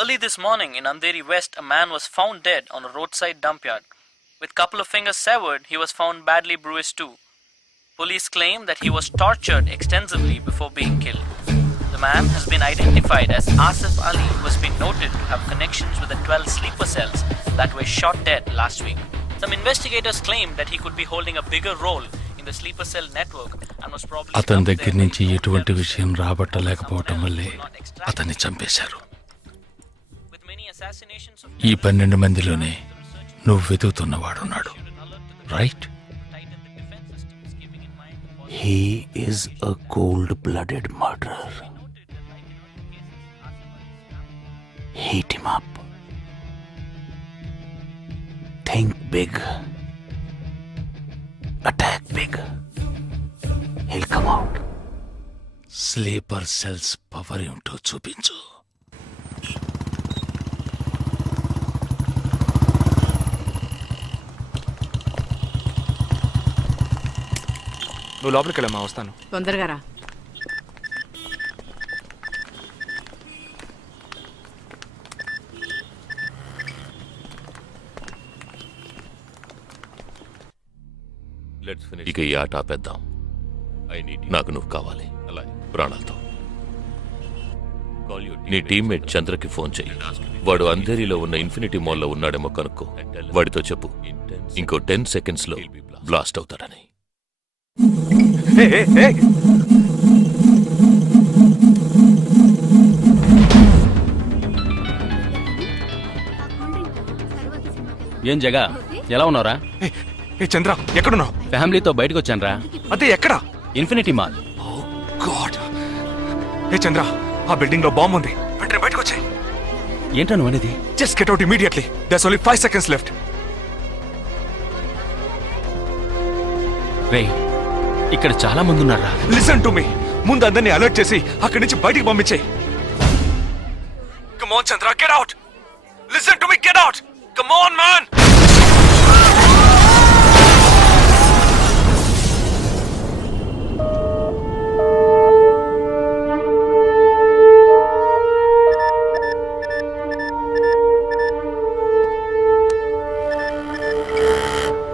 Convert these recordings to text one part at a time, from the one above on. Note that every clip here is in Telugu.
Early this morning in Andheri West, a man was found dead on a roadside dump yard. With couple of fingers severed, he was found badly bruised too. Police claim that he was tortured extensively before being killed. The man has been identified as Asif Ali, who has been noted to have connections with the 12 sleeper cells that were shot dead last week. Some investigators claim that he could be holding a bigger role in the sleeper cell network and was probably అతని దగ్గర నుంచి ఎటువంటి విషయం రాబట్టలేకపోవటం వల్లే అతన్ని చంపేశారు. ఈ 12 మందిలోనే నువ్వు వెతుకుతున్నవాడున్నాడు, right? He is a cold-blooded murderer. Heat him up. Think big. Attack big. He'll come out. Sleeper cells power ఏంటో చూపించు. నువ్వు లోపలికి వెళ్ళమ్మా, వస్తాను. తొందరగా రా. ఇక ఈ ఆట ఆపేద్దాం. నాకు నువ్వు కావాలి ప్రాణాలతో. నీ టీమ్మేట్ చంద్రకి ఫోన్ చెయ్యి. వాడు అంధేరిలో ఉన్న ఇన్ఫినిటీ మాల్లో ఉన్నాడేమో కనుక్కో. వాడితో చెప్పు ఇంకో 10 seconds లో బ్లాస్ట్ అవుతాడని. ఏం జగా, ఎలా ఉన్నారా? చంద్ర, ఎక్కడున్నావు? ఫ్యామిలీతో బయటకు వచ్చానరా. అదే ఎక్కడ? Infinity mall. చంద్ర, ఆ బిల్డింగ్ లో బాంబు ఉంది. వెంటనే బయటకు వచ్చాయి. ఏంటా నువ్వు అనేది? Just get out immediately. There's only 5 seconds left. రేయ్, ఇక్కడ చాలా మంది ఉన్నారా. Listen to me. ముందు అందరినీ అలర్ట్ చేసి అక్కడి నుంచి బయటికి పంపించేయి. Come on Chandra, get out. Listen to me, get out. Come on man.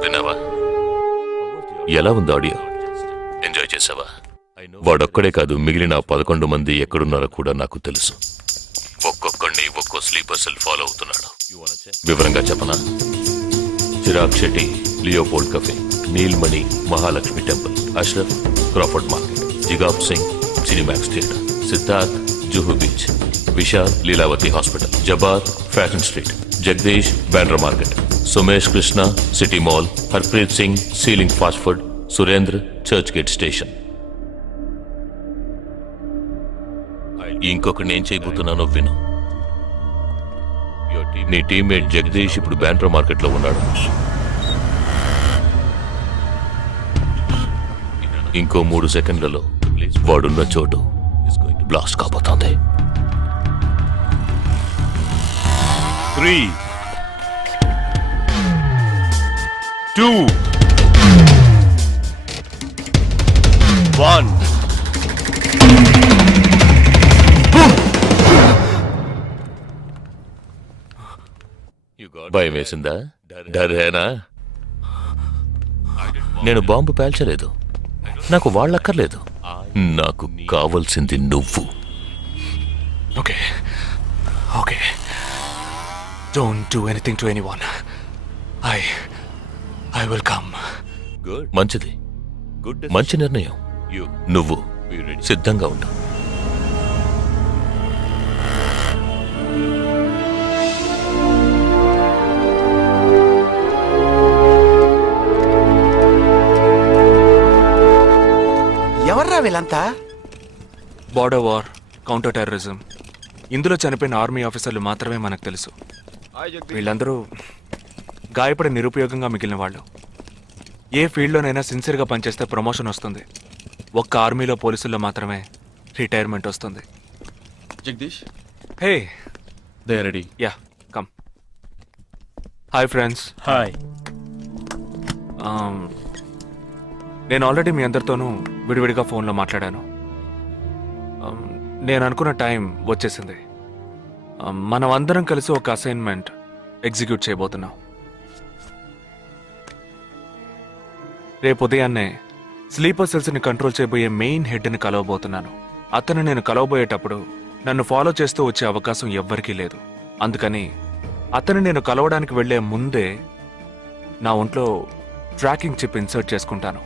విన్నావా? ఎలా ఉంది ఆడియో? ఎంజాయ్ చేసావా? వాడొక్కడే కాదు, మిగిలిన 11 మంది ఎక్కడున్నారో కూడా నాకు తెలుసు. ఒక్కొక్కడిని ఒక్కో స్లీపర్ సెల్ ఫాలో అవుతున్నాడు. వివరంగా చెప్పనా? Chirag Shetty, Leopold cafe, Neelmani, Mahalakshmi temple, Ashraf, Crawford market, Jigab Singh, Cinemax theatre, Siddharth, Juhu beach, Vishal, Lilavati hospital, Jabbar, fashion street, Jagdish, Bandra market, Sumesh Krishna, city mall, Harpreet Singh, ceiling fast food, Surendra, Churchgate station. ఇంకొకటి నేను చేయబోతున్నానో విను. నీ టీమ్మేట్ జగదీష్ ఇప్పుడు బ్యాండ్రా మార్కెట్ లో ఉన్నాడు. ఇంకో 3 సెకండ్లలో వాడున్న చోటు బ్లాస్ట్ కాబోతోంది. 3, 2, 1. భయం వేసిందా? డరేనా? నేను బాంబు పేల్చలేదు. నాకు వాళ్ళక్కర్లేదు. నాకు కావలసింది నువ్వు. Okay okay, don't do anything to anyone. I will come. మంచిది, మంచి నిర్ణయం. నువ్వు సిద్ధంగా ఉండు. ఎవర్రా వీళ్ళంతా? బార్డర్ వార్, కౌంటర్ టెర్రరిజం, ఇందులో చనిపోయిన ఆర్మీ ఆఫీసర్లు మాత్రమే మనకు తెలుసు. వీళ్ళందరూ గాయపడి నిరుపయోగంగా మిగిలిన వాళ్ళు. ఏ ఫీల్డ్లోనైనా సిన్సియర్గా పనిచేస్తే ప్రమోషన్ వస్తుంది. ఒక్క ఆర్మీలో పోలీసుల్లో మాత్రమే రిటైర్మెంట్ వస్తుంది. Jagdish, hey, they are ready. Ya, come. Hi friends. Hi. నేను ఆల్రెడీ మీ అందరితోనూ విడివిడిగా ఫోన్లో మాట్లాడాను. నేను అనుకున్న టైం వచ్చేసింది. మనం అందరం కలిసి ఒక అసైన్మెంట్ ఎగ్జిక్యూట్ చేయబోతున్నాం. రేపు ఉదయాన్నే స్లీపర్ సెల్స్ని కంట్రోల్ చేయబోయే మెయిన్ హెడ్ని కలవబోతున్నాను. అతను నేను కలవబోయేటప్పుడు నన్ను ఫాలో చేస్తూ వచ్చే అవకాశం ఎవ్వరికీ లేదు. అందుకని అతను నేను కలవడానికి వెళ్లే ముందే నా ఒంట్లో ట్రాకింగ్ చిప్ ఇన్సర్ట్ చేసుకుంటాను.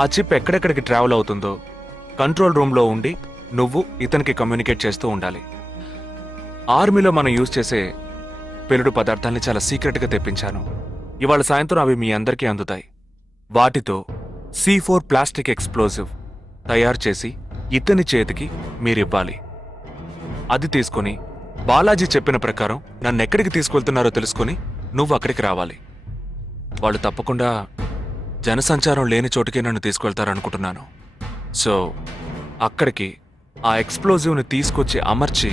ఆ చిప్ ఎక్కడెక్కడికి ట్రావెల్ అవుతుందో కంట్రోల్ రూమ్లో ఉండి నువ్వు ఇతనికి కమ్యూనికేట్ చేస్తూ ఉండాలి. ఆర్మీలో మనం యూజ్ చేసే పెలుడు పదార్థాల్ని చాలా సీక్రెట్గా తెప్పించాను. ఇవాళ సాయంత్రం అవి మీ అందరికీ అందుతాయి. వాటితో C4 ప్లాస్టిక్ ఎక్స్ప్లోజివ్ తయారు చేసి ఇతని చేతికి మీరివ్వాలి. అది తీసుకుని బాలాజీ చెప్పిన ప్రకారం నన్ను ఎక్కడికి తీసుకెళ్తున్నారో తెలుసుకుని నువ్వు అక్కడికి రావాలి. వాళ్ళు తప్పకుండా జనసంచారం లేని చోటుకే నన్ను తీసుకెళ్తారనుకుంటున్నాను. సో అక్కడికి ఆ ఎక్స్ప్లోజివ్ని తీసుకొచ్చి అమర్చి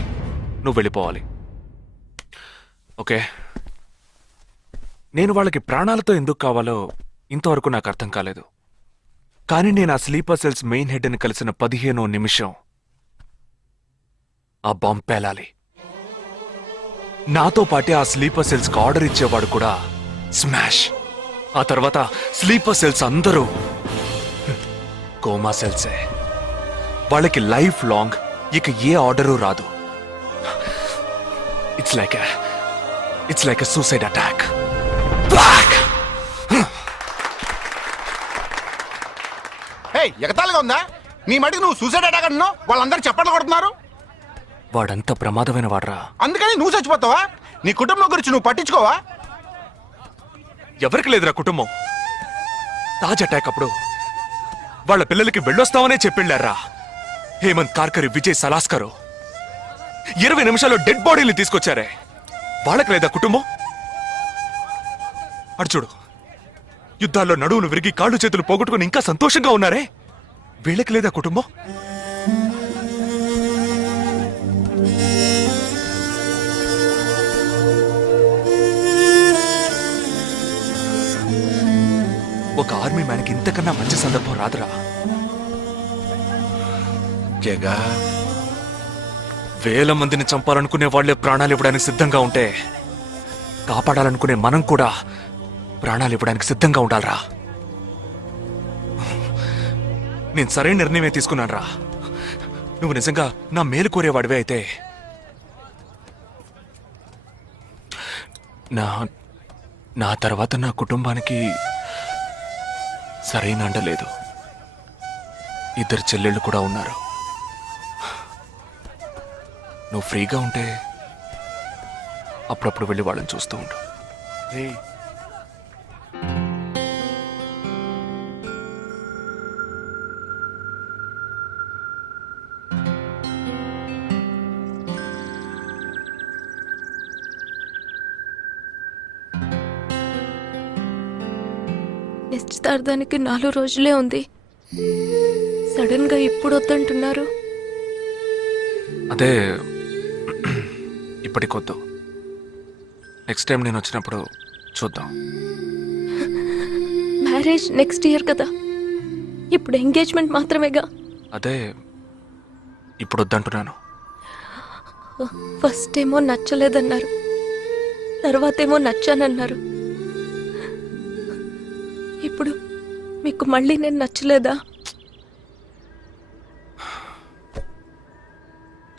నువ్వు వెళ్ళిపోవాలి. ఓకే? నేను వాళ్ళకి ప్రాణాలతో ఎందుకు కావాలో ఇంతవరకు నాకు అర్థం కాలేదు. కానీ నేను ఆ స్లీపర్ సెల్స్ మెయిన్ హెడ్ని కలిసిన 15వ నిమిషం ఆ బాంబ్ పేలాలి. నాతో పాటే ఆ స్లీపర్ సెల్స్కి ఆర్డర్ ఇచ్చేవాడు కూడా స్మాష్. ఆ తర్వాత స్లీపర్ సెల్స్ అందరూ కోమా సెల్సే. వాళ్ళకి లైఫ్ లాంగ్ ఇక ఏ ఆర్డరు రాదు. It's like a suicide attack. ఎగతాళిగా ఉందా? నీ మటుకు నువ్వు సూసైడ్ అటాక్ అంటున్నావు, వాళ్ళందరూ చప్పట్లు కొడుతున్నారు. వాడంత ప్రమాదమైన వాడ్రా. అందుకని నువ్వు చచ్చిపోతావా? నీ కుటుంబం గురించి నువ్వు పట్టించుకోవా? ఎవరికి లేదురా కుటుంబం. తాజ్ అటాక్ అప్పుడు వాళ్ళ పిల్లలకి వెళ్ళొస్తామనే చెప్పిళ్ళారా. హేమంత్ కార్కరి, విజయ్ సలాస్కరు 20 నిమిషాల్లో డెడ్ బాడీని తీసుకొచ్చారే. వాళ్ళకి లేదా కుటుంబం? అడు చూడు, యుద్ధాల్లో నడువులు విరిగి కాళ్ళు చేతులు పోగొట్టుకుని ఇంకా సంతోషంగా ఉన్నారే. వీళ్ళకి లేదా కుటుంబం? ఒక ఆర్మీ మ్యాన్కి ఇంతకన్నా మంచి సందర్భం రాదురా. జగా, వేల మందిని చంపాలనుకునే వాళ్లే ప్రాణాలు ఇవ్వడానికి సిద్ధంగా ఉంటే కాపాడాలనుకునే మనం కూడా ప్రాణాలు ఇవ్వడానికి సిద్ధంగా ఉండాలరా. నేను సరైన నిర్ణయమే తీసుకున్నాను రా. నువ్వు నిజంగా నా మేలు కోరేవాడివే అయితే నా తర్వాత నా కుటుంబానికి సరైన అండ లేదు. 2 చెల్లెళ్ళు కూడా ఉన్నారు. నువ్వు ఫ్రీగా ఉంటే అప్పుడప్పుడు వెళ్ళి వాళ్ళని చూస్తూ ఉండు. రే, నిశ్చితార్థానికి 4 రోజులే ఉంది. సడన్ గా ఇప్పుడు వద్దంటున్నారు. అదే ఇప్పటికొద్దు. నెక్స్ట్ టైం నేను వచ్చినప్పుడు చూద్దాం. మ్యారేజ్ నెక్స్ట్ ఇయర్ కదా, ఇప్పుడు ఎంగేజ్మెంట్ మాత్రమేగా. అదే ఇప్పుడు వద్దంటున్నాను. ఫస్ట్ ఏమో నచ్చలేదన్నారు, తర్వాతేమో నచ్చానన్నారు. ఇప్పుడు మీకు మళ్ళీ నేను నచ్చలేదా?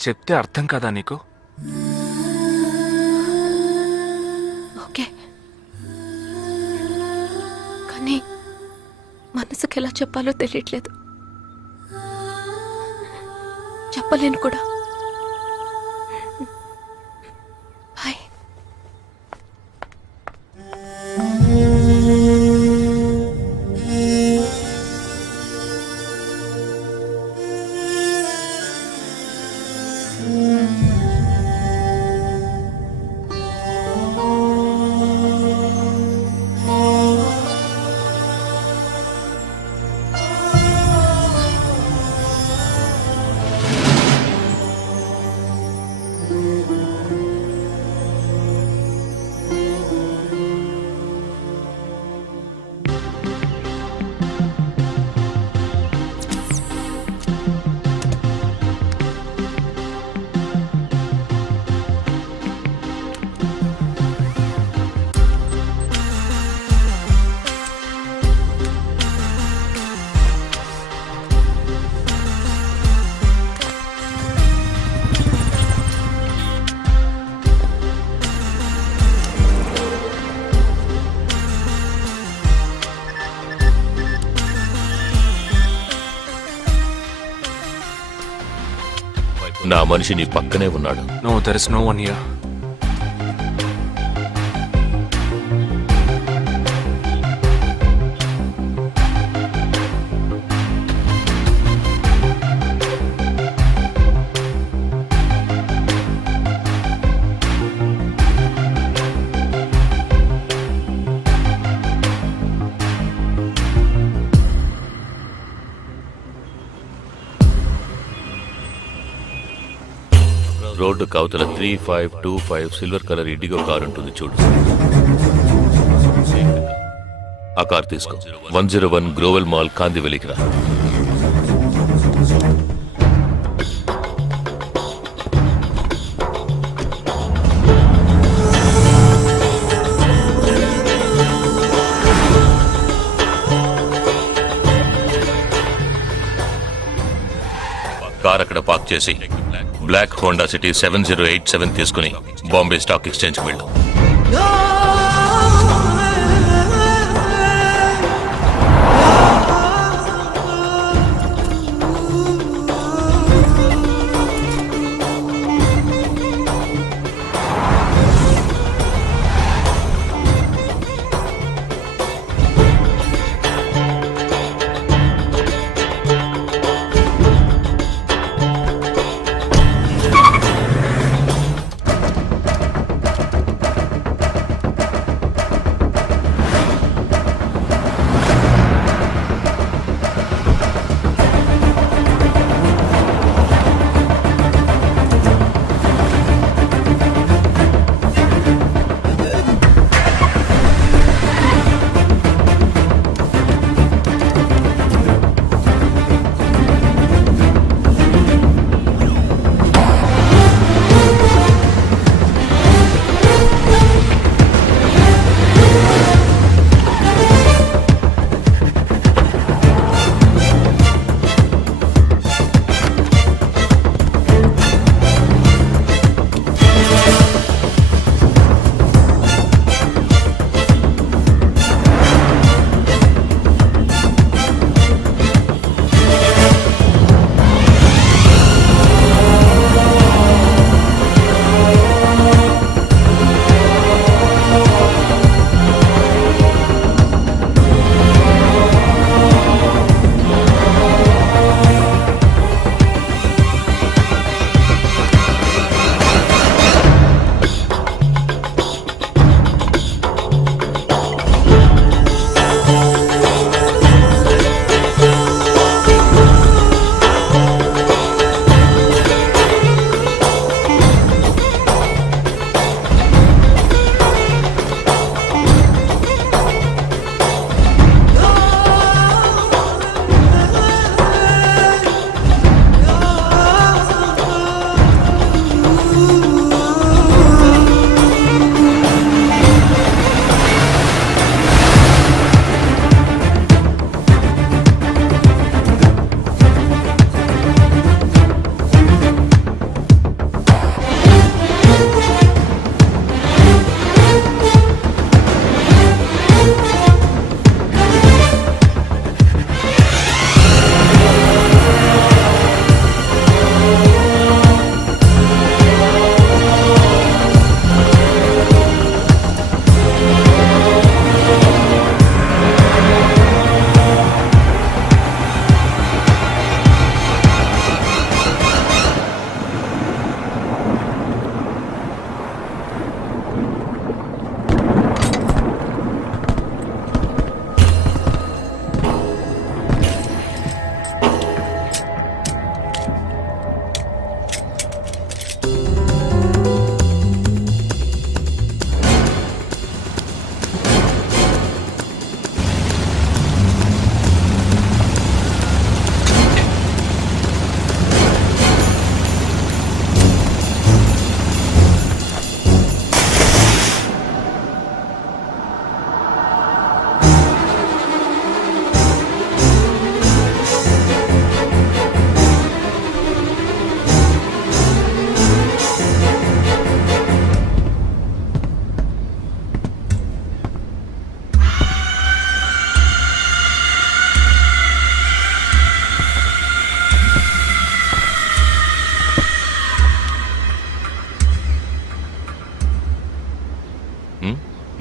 చెప్తే అర్థం కాదా నీకు? ఓకే, కానీ మనసుకి ఎలా చెప్పాలో తెలియట్లేదు. చెప్పలేను కూడా. బాయ్. నా మనిషి నీ పక్కనే ఉన్నాడు. No, there is no one here. Road కవతల 3525 సిల్వర్ కలర్ ఇండిగో కార్ ఉంటుంది చూడు. ఆ కార్ తీసుకో. 101 గ్రోవెల్ మాల్ కాందివెలికి రా. కార్ అక్కడ పార్క్ చేసి బ్లాక్ హోండా సిటీ 7087 తీసుకుని బాంబే స్టాక్ ఎక్స్చేంజ్కి వెళ్ళు.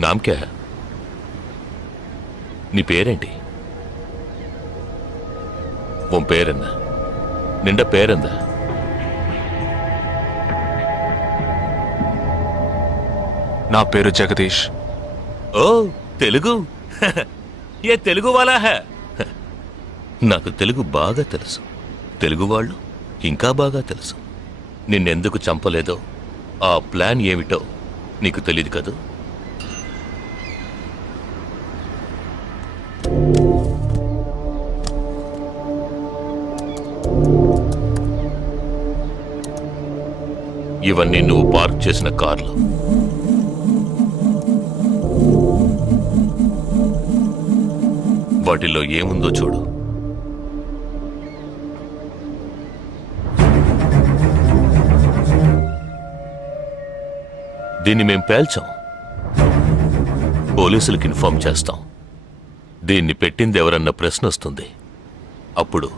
నామకే నీ పేరేంటి? ఉన్ పేరెన్న? నిండా పేరెందా? నా పేరు జగదీష్. ఓ తెలుగు. ఏ తెలుగు వాలా హే? నాకు తెలుగు బాగా తెలుసు. తెలుగు వాళ్ళు ఇంకా బాగా తెలుసు. నిన్నెందుకు చంపలేదో, ఆ ప్లాన్ ఏమిటో నీకు తెలియదు కదూ? ఇవన్నీ నువ్వు పార్క్ చేసిన కార్లు. వాటిల్లో ఏముందో చూడు. దీన్ని మేం పేల్చాం. పోలీసులకు ఇన్ఫార్మ్ చేస్తాం. దీన్ని పెట్టింది ఎవరన్న ప్రశ్న వస్తుంది. అప్పుడు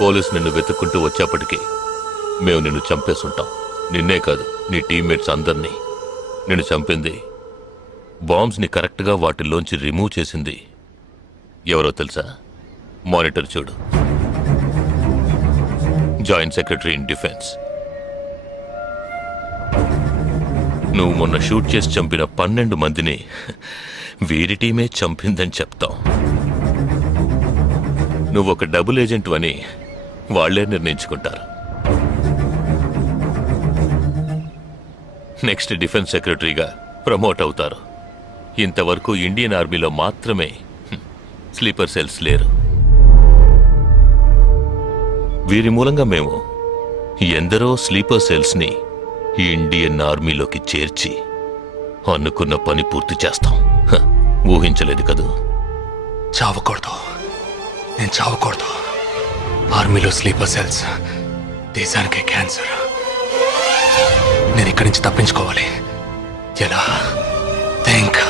పోలీసు నిన్ను వెతుక్కుంటూ వచ్చేప్పటికీ మేము నిన్ను చంపేసుంటాం. నిన్నే కాదు, నీ టీమ్మేట్స్ అందరినీ. నిన్ను చంపింది, బాంబ్స్ని కరెక్ట్గా వాటిల్లోంచి రిమూవ్ చేసింది ఎవరో తెలుసా? మానిటర్ చూడు. Joint secretary in defence. నువ్వు మొన్న షూట్ చేసి చంపిన 12 మందిని వీరి టీమే చంపిందని చెప్తాం. నువ్వు ఒక డబుల్ ఏజెంట్ అని వాళ్లే నిర్ణయించుకుంటారు. నెక్స్ట్ డిఫెన్స్ సెక్రటరీగా ప్రమోట్ అవుతారు. ఇంతవరకు ఇండియన్ ఆర్మీలో మాత్రమే స్లీపర్ సెల్స్ లేరు. వీరి మూలంగా మేము ఎందరో స్లీపర్ సెల్స్ని ఇండియన్ ఆర్మీలోకి చేర్చి అనుకున్న పని పూర్తి చేస్తాం. ఊహించలేదు కదూ? చావకూడదు, నేను చావకూడదు. ఆర్మీలో స్లీపర్ సెల్స్ దేశానికే క్యాన్సర్. నేను ఇక్కడి నుంచి తప్పించుకోవాలి. ఎలా? Think.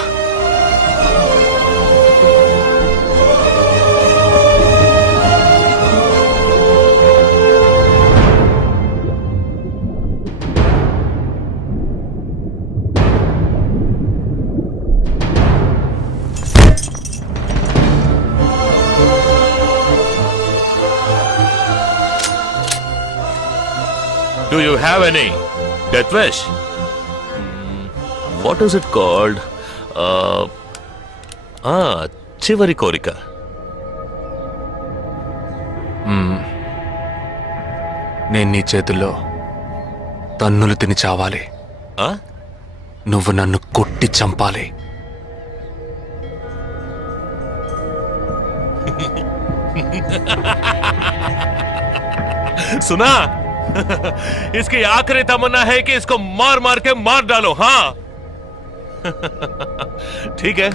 Do you have any death wish? What is it called? చివరి కోరిక. నేను నీ చేతుల్లో తన్నులు తిని చావాలి. నువ్వు నన్ను కొట్టి చంపాలి. सुना? इसकी आखिरी तमन्ना है कि इसको मार मार के मार डालो. हाँ ठीक है.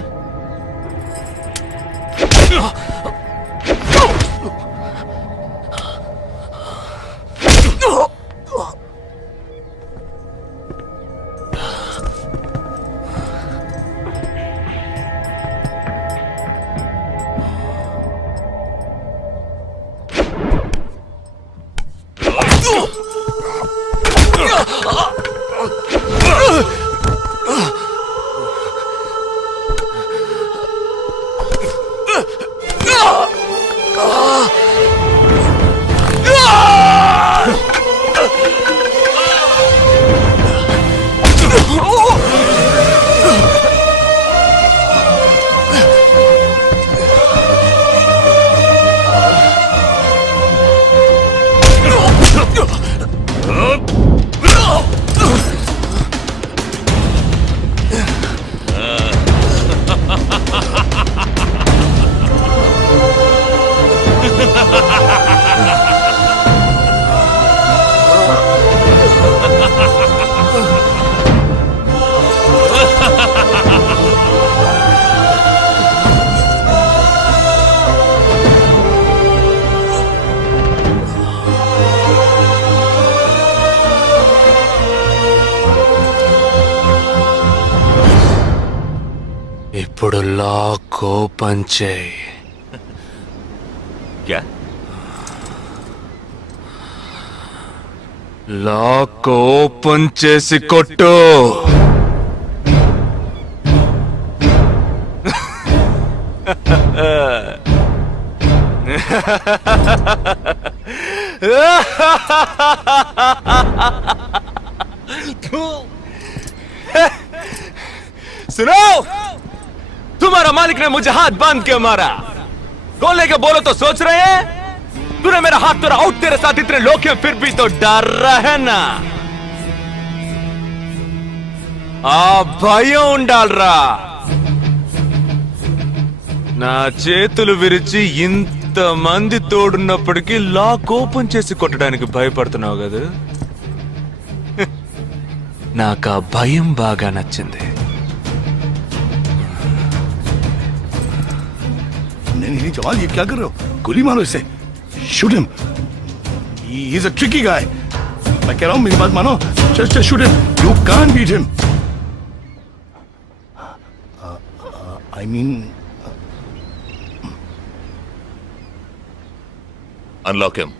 ముందు లాక్ ఓపెన్ చేయి. క్యా లాక్ ఓపెన్ చేసి కొట్టు. सुनो, तुम्हारा मालिक ने मुझे हाथ बांध के मारा. खोलने के बोलो तो सोच रहे हैं. तूने मेरा हाथ तोड़ा आउट, तेरे साथ इतने लोग हैं फिर भी तो डर रहा है ना. आ భయం ఉండాలరా. నా చేతులు విరిచి ఇంతమంది తోడున్నప్పటికీ లాక్ ఓపెన్ చేసి కొట్టడానికి భయపడుతున్నావు కదా. నాకు ఆ భయం బాగా నచ్చింది. नहीं जवाल, ये क्या कर रहे हो? गोली मारो इसे. Shoot him. He is a tricky guy. मैं कह रहा हूं, मेरी बात मानो. Just shoot him. You can't beat him. I mean unlock him.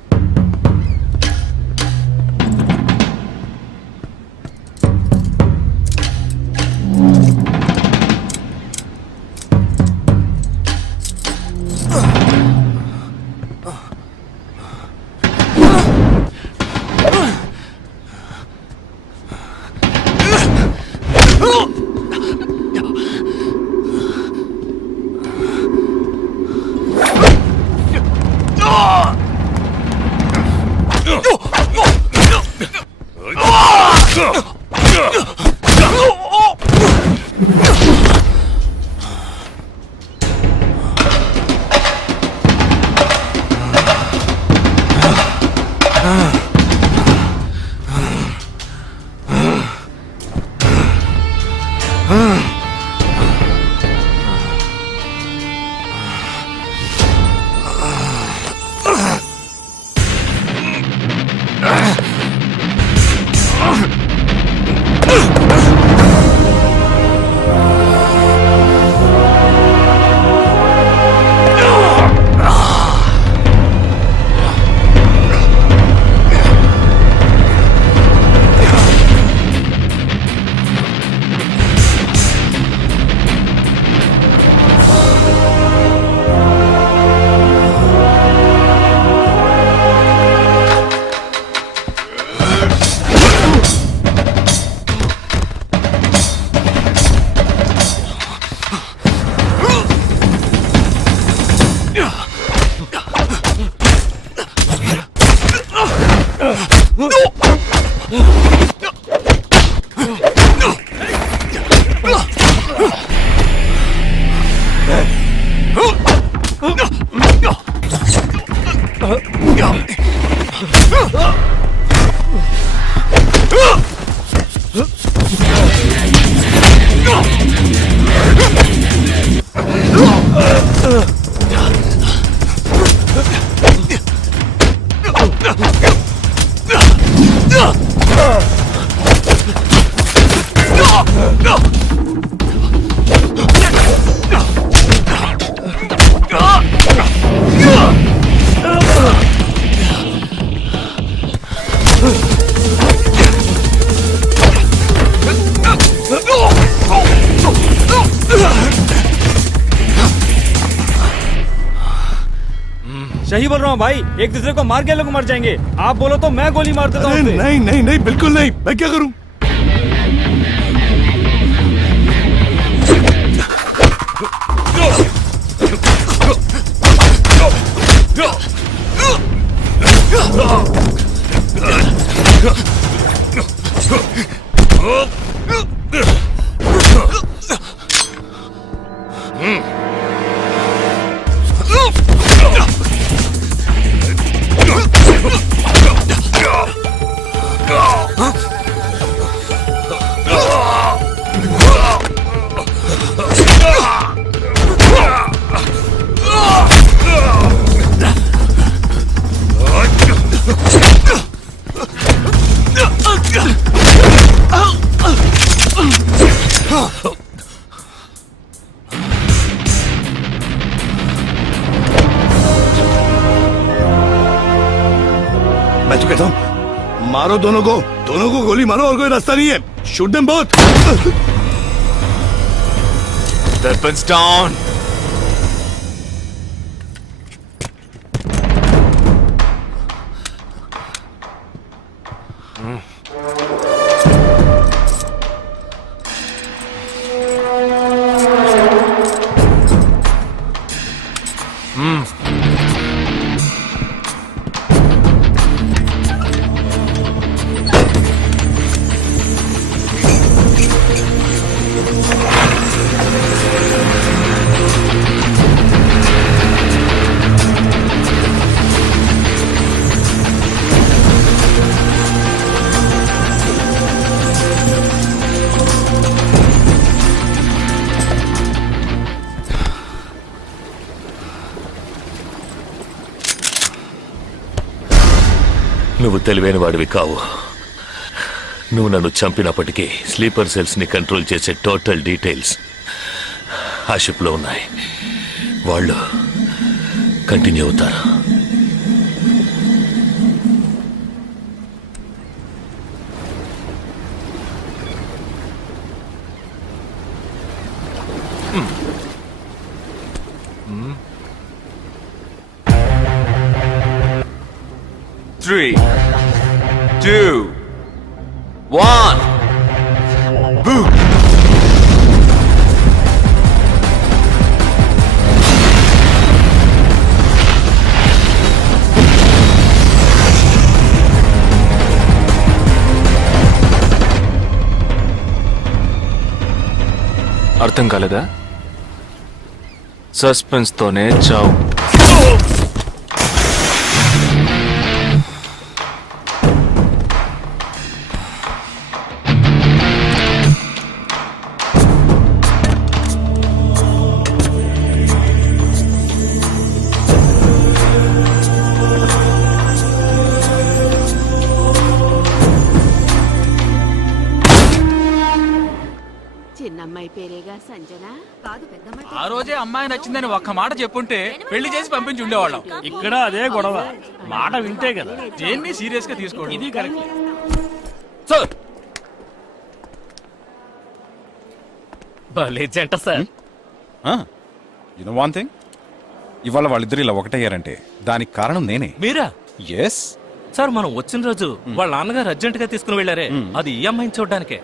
सही बोल रहा हूँ भाई, एक दूसरे को मार के लोग मर जाएंगे. आप बोलो तो मैं गोली मार देता हूँ. नहीं नहीं नहीं, बिल्कुल नहीं. मैं क्या करूं? मारो दोनों को गोली मारो और कोई रास्ता नहीं है shoot them both Weapons down. నువ్వు తెలివైన వాడివి కావు. నువ్వు నన్ను చంపినప్పటికీ స్లీపర్ సెల్స్ ని కంట్రోల్ చేసే టోటల్ డీటెయిల్స్ ఆ షిప్లో ఉన్నాయి. వాళ్ళు కంటిన్యూ అవుతారు. Three, two, one. Boom. అర్థం కాలేదా? సస్పెన్స్ తోనే చావు. ఆ రోజే అమ్మాయి నచ్చిందని ఒక్క మాట చెప్పుంటే పెళ్లి చేసి పంపించి ఉండేవాళ్ళం. ఇక్కడ అదే గొడవ. మాట వింటే కదా దేన్ని సీరియస్ గా తీసుకోండి. ఇది కరెక్ట్ సార్. భలే జంట sir. You know one thing, ఇవాళ వాళ్ళిద్దరు ఇలా ఒకటయ్యారంటే దానికి కారణం నేనే. మీరా? ఎస్ సార్, మనం వచ్చిన రోజు వాళ్ళ నాన్నగారు అర్జెంట్ గా తీసుకుని వెళ్లారే, అది ఈ అమ్మాయిని చూడడానికే.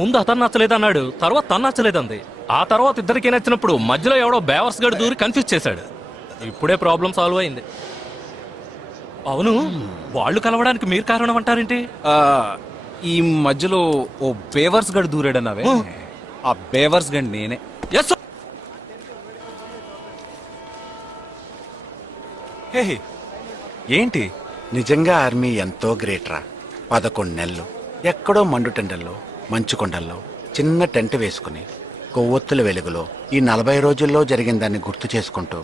ముందు అతను నచ్చలేదన్నాడు, తర్వాత తను నచ్చలేదంది. ఆ తర్వాత ఇద్దరికి నచ్చినప్పుడు మధ్యలో ఎవడో బేవర్స్ గడు దూరి కన్ఫ్యూజ్ చేశాడు. ఇప్పుడే ప్రాబ్లం సాల్వ్ అయింది. అవును, వాళ్ళు కలవడానికి మీరు కారణం అంటారేంటి? ఈ మధ్యలో ఓ బేవర్స్ గడ్ దూరాడన్నావే, ఆ బేవర్స్ గడ్ నేనే. ఎస్. హే ఏంటి? నిజంగా ఆర్మీ ఎంతో గ్రేట్ రా. 11 నెలలు ఎక్కడో మండుటెండల్లో మంచు కొండల్లో చిన్న టెంట్ వేసుకుని కొవ్వొత్తుల వెలుగులో ఈ 40 రోజుల్లో జరిగిన దాన్ని గుర్తు చేసుకుంటూ